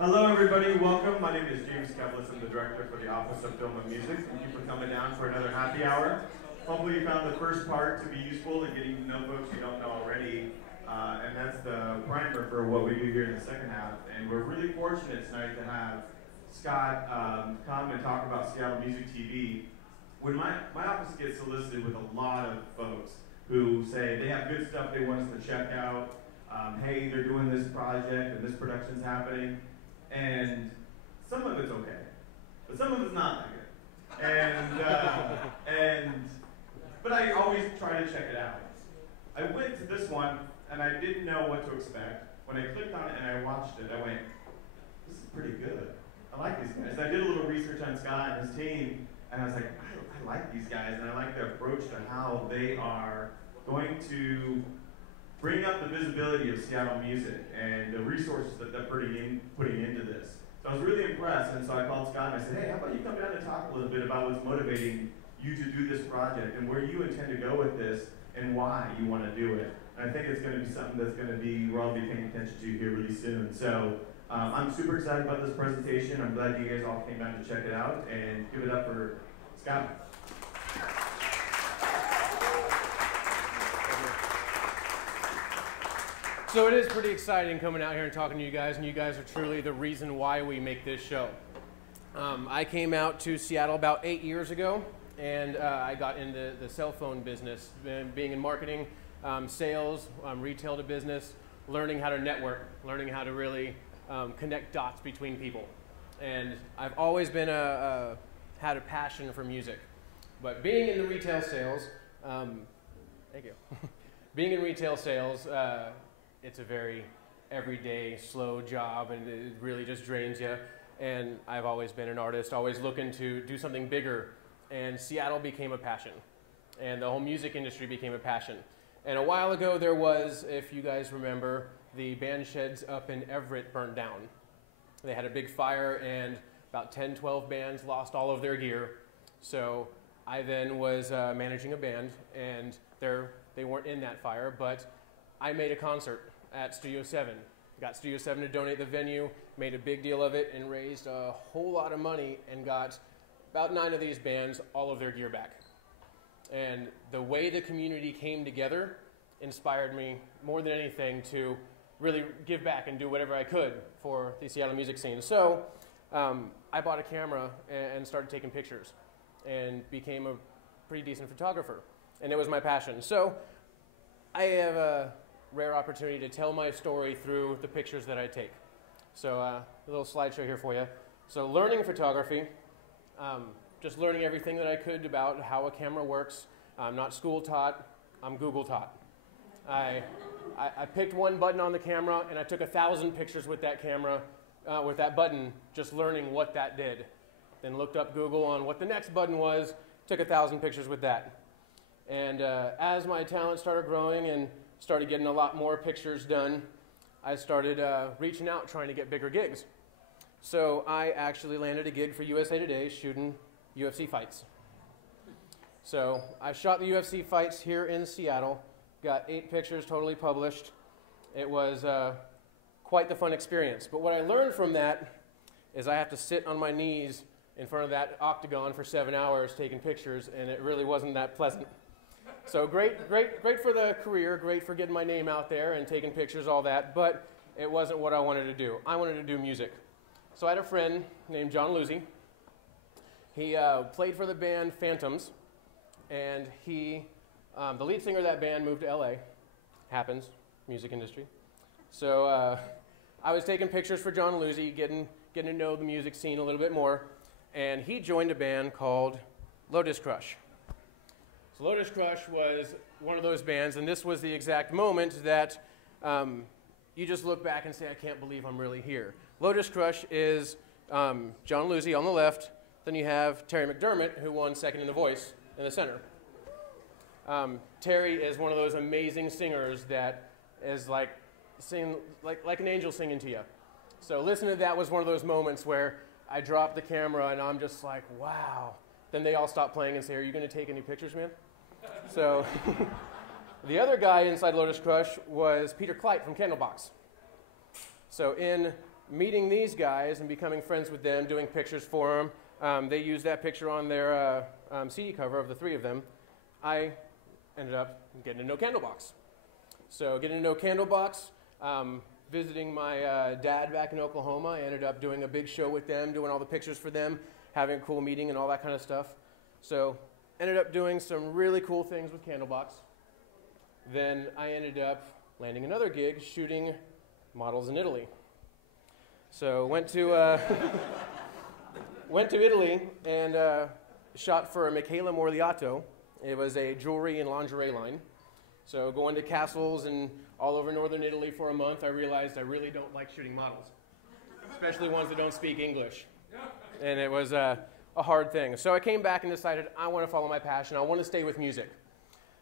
Hello everybody, welcome. My name is James Kevlis. I'm the director for the Office of Film and Music. Thank you for coming down for another happy hour. Hopefully you found the first part to be useful in getting to know folks you don't know already. And that's the primer for what we do here in the second half. And we're really fortunate tonight to have Scott come and talk about Seattle Music TV. When my office gets solicited with a lot of folks who say they have good stuff they want us to check out. Hey, they're doing this project and this production's happening. And some of it's okay, but some of it's not that good. But I always try to check it out. I went to this one, and I didn't know what to expect. When I clicked on it and I watched it, I went, this is pretty good. I like these guys. I did a little research on Scott and his team, and I was like, I like these guys, and I like their approach to how they are going to bring up the visibility of Seattle music and the resources that they're putting into this. So I was really impressed, and so I called Scott and I said, hey, how about you come down and talk a little bit about what's motivating you to do this project and where you intend to go with this and why you want to do it. And I think it's going to be something that's going to be, we're all be paying attention to here really soon. So I'm super excited about this presentation. I'm glad you guys all came down to check it out, and give it up for Scott. So it is pretty exciting coming out here and talking to you guys, and you guys are truly the reason why we make this show. I came out to Seattle about 8 years ago, and I got into the cell phone business, being in marketing, sales, retail to business, learning how to network, learning how to really connect dots between people. And I've always been had a passion for music. But being in the retail sales, thank you. Being in retail sales, it's a very everyday, slow job, and it really just drains you. And I've always been an artist, always looking to do something bigger. And Seattle became a passion. And the whole music industry became a passion. And a while ago there was, if you guys remember, the band sheds up in Everett burned down. They had a big fire, and about 10, 12 bands lost all of their gear. So I then was managing a band, and they weren't in that fire, but I made a concert at Studio 7. Got Studio 7 to donate the venue, made a big deal of it, and raised a whole lot of money, and got about 9 of these bands all of their gear back. And the way the community came together inspired me more than anything to really give back and do whatever I could for the Seattle music scene. So I bought a camera and started taking pictures and became a pretty decent photographer. And it was my passion. So I have a rare opportunity to tell my story through the pictures that I take. So a little slideshow here for you. So learning photography, just learning everything that I could about how a camera works. I'm not school taught, I'm Google taught. I picked one button on the camera, and I took 1,000 pictures with that camera, with that button, just learning what that did. Then looked up Google on what the next button was, took 1,000 pictures with that. And as my talent started growing and started getting a lot more pictures done, I started reaching out, trying to get bigger gigs. So I actually landed a gig for USA Today shooting UFC fights. So I shot the UFC fights here in Seattle, got 8 pictures totally published. It was quite the fun experience. But what I learned from that is I have to sit on my knees in front of that octagon for 7 hours taking pictures, and it really wasn't that pleasant. So great for the career, great for getting my name out there and taking pictures, all that, but it wasn't what I wanted to do. I wanted to do music. So I had a friend named John Lucy. He played for the band Phantoms, and the lead singer of that band moved to LA. Happens, music industry. So I was taking pictures for John Lucy, getting to know the music scene a little bit more, and he joined a band called Lotus Crush. So Lotus Crush was one of those bands, and this was the exact moment that you just look back and say, I can't believe I'm really here. Lotus Crush is John Lucy on the left, then you have Terry McDermott, who won second in The Voice, in the center. Terry is one of those amazing singers that is like an angel singing to you. So listening to that was one of those moments where I dropped the camera and I'm just like, wow. Then they all stop playing and say, are you going to take any pictures, man? So the other guy inside Lotus Crush was Peter Clyte from Candlebox. So in meeting these guys and becoming friends with them, doing pictures for them. They used that picture on their CD cover of the three of them. I ended up getting to know Candlebox. So getting to know Candlebox, visiting my dad back in Oklahoma, I ended up doing a big show with them, doing all the pictures for them, having a cool meeting and all that kind of stuff. So ended up doing some really cool things with Candlebox. Then I ended up landing another gig shooting models in Italy. So went to Italy and shot for Michele Morliato. It was a jewelry and lingerie line. So going to castles and all over northern Italy for a month, I realized I really don't like shooting models, especially ones that don't speak English. And it was a hard thing. So I came back and decided I want to follow my passion. I want to stay with music.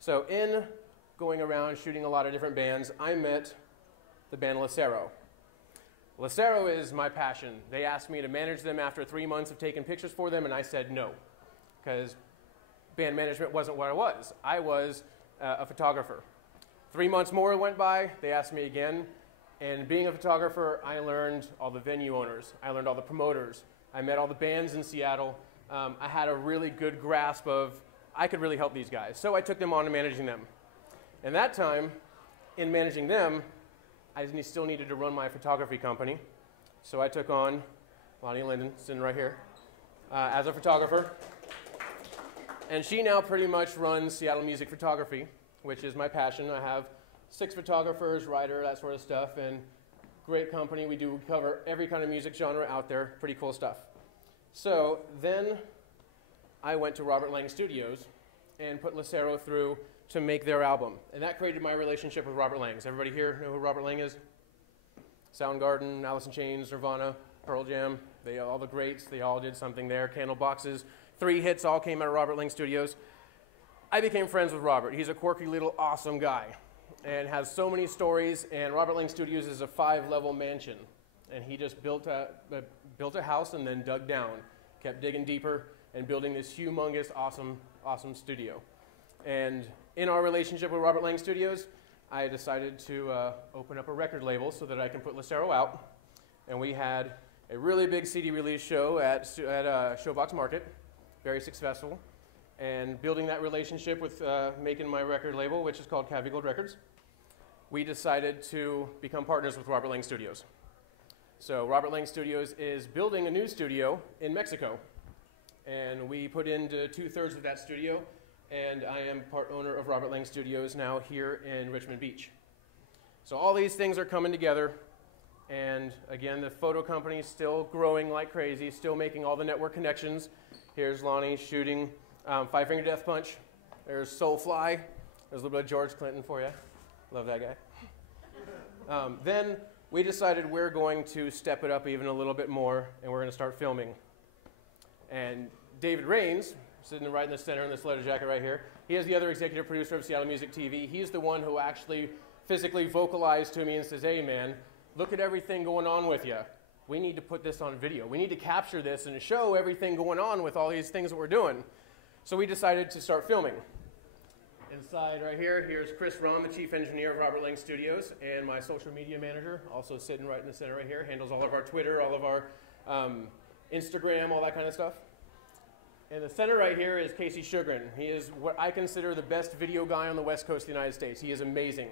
So in going around shooting a lot of different bands, I met the band Lucero. Lucero is my passion. They asked me to manage them after 3 months of taking pictures for them, and I said no, because band management wasn't what I was. I was a photographer. 3 months more went by, they asked me again, and being a photographer, I learned all the venue owners, I learned all the promoters, I met all the bands in Seattle. I had a really good grasp of, I could really help these guys. So I took them on to managing them. And that time, in managing them, I still needed to run my photography company. So I took on Lonnie Linden, sitting right here, as a photographer. And she now pretty much runs Seattle Music Photography, which is my passion. I have 6 photographers, writer, that sort of stuff, and great company. We cover every kind of music genre out there. Pretty cool stuff. So then I went to Robert Lang Studios and put Lucero through to make their album. And that created my relationship with Robert Lang. Does everybody here know who Robert Lang is? Soundgarden, Alice in Chains, Nirvana, Pearl Jam. All the greats, they all did something there. Candleboxes, 3 hits all came out of Robert Lang Studios. I became friends with Robert. He's a quirky little awesome guy and has so many stories. And Robert Lang Studios is a 5-level mansion. And he just built a house and then dug down, kept digging deeper and building this humongous, awesome studio. And in our relationship with Robert Lang Studios, I decided to open up a record label so that I can put Lucero out. And we had a really big CD release show at Showbox Market, very successful. And building that relationship with making my record label, which is called Cavi Gold Records, we decided to become partners with Robert Lang Studios. So Robert Lang Studios is building a new studio in Mexico. And we put into 2/3 of that studio. And I am part owner of Robert Lang Studios now here in Richmond Beach. So all these things are coming together. And again, the photo company is still growing like crazy, still making all the network connections. Here's Lonnie shooting Five Finger Death Punch. There's Soulfly. There's a little bit of George Clinton for you. Love that guy. Then we decided we're going to step it up even a little bit more, and we're going to start filming. And David Rains, sitting right in the center in this leather jacket right here, he is the other executive producer of Seattle Music TV. He's the one who actually physically vocalized to me and says, hey man, look at everything going on with you. We need to put this on video. We need to capture this and show everything going on with all these things that we're doing. So we decided to start filming. Inside right here, here's Chris Rom, the chief engineer of Robert Lang Studios, and my social media manager, also sitting right in the center right here, handles all of our Twitter, all of our Instagram, all that kind of stuff. In the center right here is Casey Sugarin. He is what I consider the best video guy on the West Coast of the United States. He is amazing.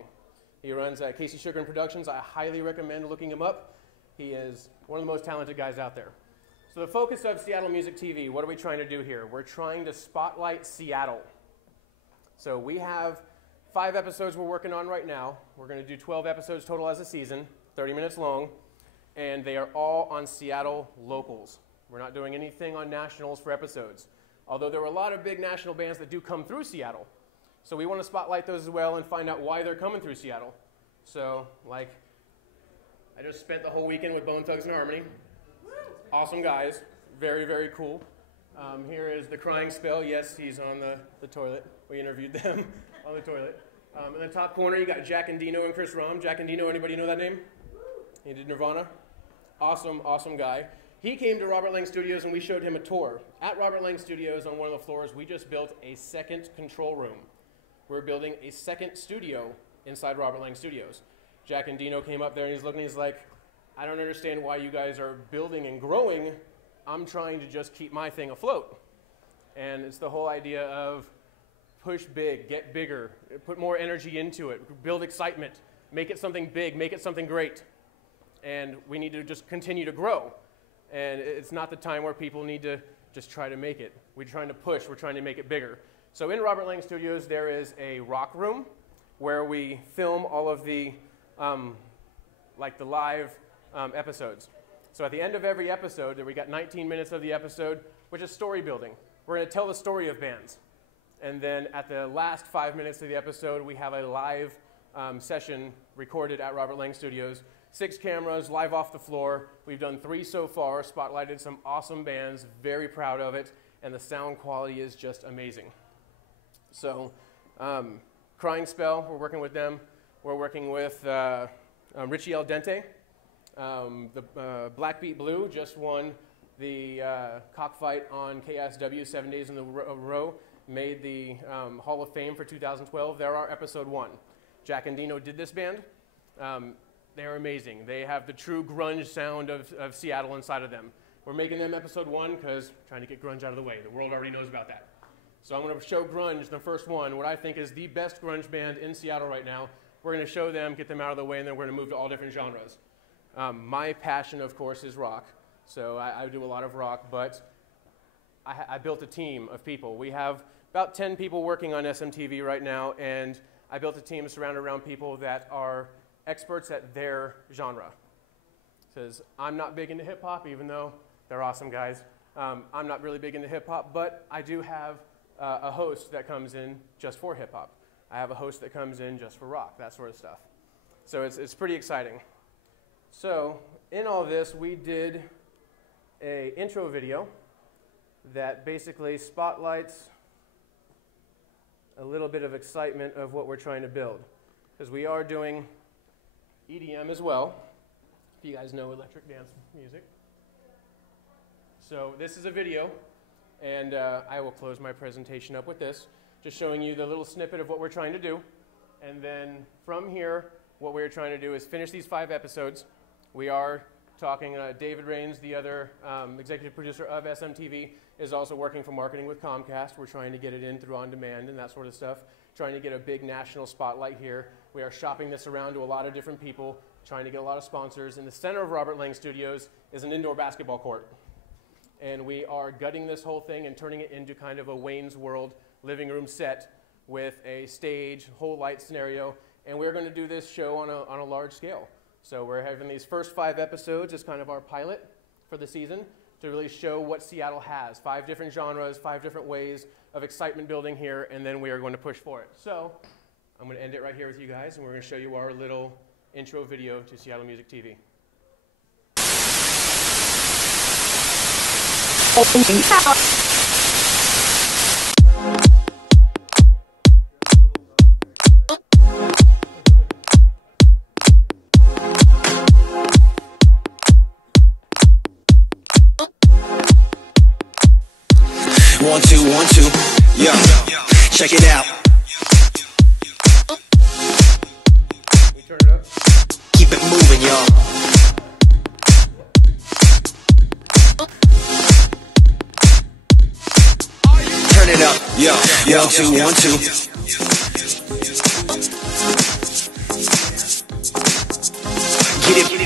He runs Casey Sugarin Productions. I highly recommend looking him up. He is one of the most talented guys out there. So the focus of Seattle Music TV, what are we trying to do here? We're trying to spotlight Seattle. So we have 5 episodes we're working on right now. We're going to do 12 episodes total as a season, 30 minutes long, and they are all on Seattle locals. We're not doing anything on nationals for episodes, although there are a lot of big national bands that do come through Seattle. So we want to spotlight those as well and find out why they're coming through Seattle. So, like, I just spent the whole weekend with Bone Thugs and Harmony. Awesome guys. Very, very cool. Here is The Crying Spell. Yes, he's on the toilet. We interviewed them on the toilet. In the top corner, you got Jack Endino and Chris Rom. Jack Endino, anybody know that name? He did Nirvana. Awesome, awesome guy. He came to Robert Lang Studios and we showed him a tour. At Robert Lang Studios on one of the floors, we just built a second control room. We're building a second studio inside Robert Lang Studios. Jack Endino came up there and he's looking, he's like, I don't understand why you guys are building and growing. I'm trying to just keep my thing afloat. And it's the whole idea of push big, get bigger, put more energy into it, build excitement, make it something big, make it something great. And we need to just continue to grow. And it's not the time where people need to just try to make it. We're trying to push, we're trying to make it bigger. So in Robert Lang Studios, there is a rock room where we film all of the, like the live episodes. So at the end of every episode, we got 19 minutes of the episode, which is story building. We're going to tell the story of bands. And then at the last 5 minutes of the episode, we have a live session recorded at Robert Lang Studios. 6 cameras, live off the floor. We've done 3 so far, spotlighted some awesome bands, very proud of it, and the sound quality is just amazing. So, Crying Spell, we're working with them. We're working with Richie Al Dente. The Black Beat Blue just won the cockfight on KSW 7 days in a row, made the Hall of Fame for 2012. They're our episode 1. Jack and Dino did this band. They're amazing. They have the true grunge sound of Seattle inside of them. We're making them episode 1 because trying to get grunge out of the way. The world already knows about that. So I'm going to show grunge, the first one, what I think is the best grunge band in Seattle right now. We're going to show them, get them out of the way, and then we're going to move to all different genres. My passion, of course, is rock. So I do a lot of rock, but I built a team of people. We have about 10 people working on SMTV right now, and I built a team surrounded around people that are experts at their genre. Says, I'm not big into hip-hop, even though they're awesome guys. I'm not really big into hip-hop, but I do have a host that comes in just for hip-hop. I have a host that comes in just for rock, that sort of stuff. So it's pretty exciting. So in all this, we did an intro video that basically spotlights a little bit of excitement of what we're trying to build. Because we are doing EDM as well, if you guys know electric dance music. So this is a video, and I will close my presentation up with this, just showing you the little snippet of what we're trying to do. And then from here, what we're trying to do is finish these 5 episodes. We are talking, David Rains, the other executive producer of SMTV, is also working for marketing with Comcast. We're trying to get it in through on-demand and that sort of stuff, trying to get a big national spotlight here. We are shopping this around to a lot of different people, trying to get a lot of sponsors. In the center of Robert Lang Studios is an indoor basketball court. And we are gutting this whole thing and turning it into kind of a Wayne's World living room set with a stage, whole light scenario. And we're going to do this show on a large scale. So we're having these first 5 episodes as kind of our pilot for the season to really show what Seattle has. 5 different genres, 5 different ways of excitement building here, and then we are going to push for it. So I'm going to end it right here with you guys, and we're going to show you our little intro video to Seattle Music TV. One, two, yo, check it out. We turn it up. Keep it moving, y'all. Turn it up, yo, 1, 2, 1, 2. Get it.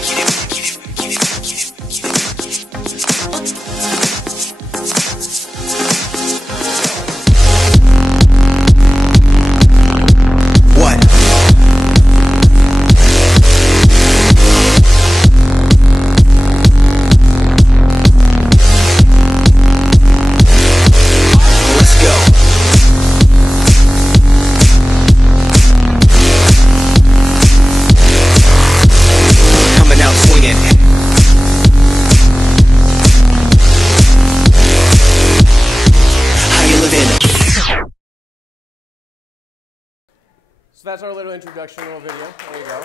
So that's our little introduction little video. There you go.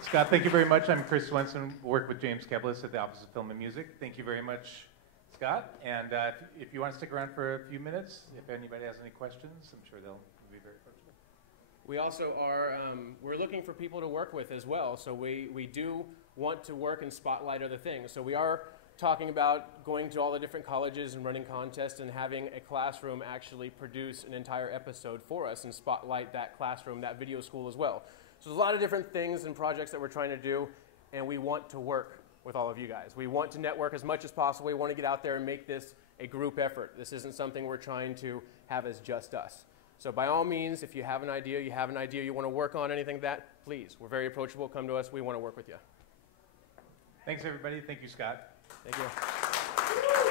Scott, thank you very much. I'm Chris Swenson, work with James Keblis at the Office of Film and Music. Thank you very much, Scott. And if you want to stick around for a few minutes, if anybody has any questions, I'm sure they'll be very approachable. We also are, we're looking for people to work with as well. So we do want to work and spotlight other things. So we are talking about going to all the different colleges and running contests and having a classroom actually produce an entire episode for us and spotlight that classroom, that video school as well. So there's a lot of different things and projects that we're trying to do, and we want to work with all of you guys. We want to network as much as possible. We want to get out there and make this a group effort. This isn't something we're trying to have as just us. So by all means, if you have an idea, you want to work on anything like that, please, we're very approachable. Come to us. We want to work with you. Thanks, everybody. Thank you, Scott. Thank you.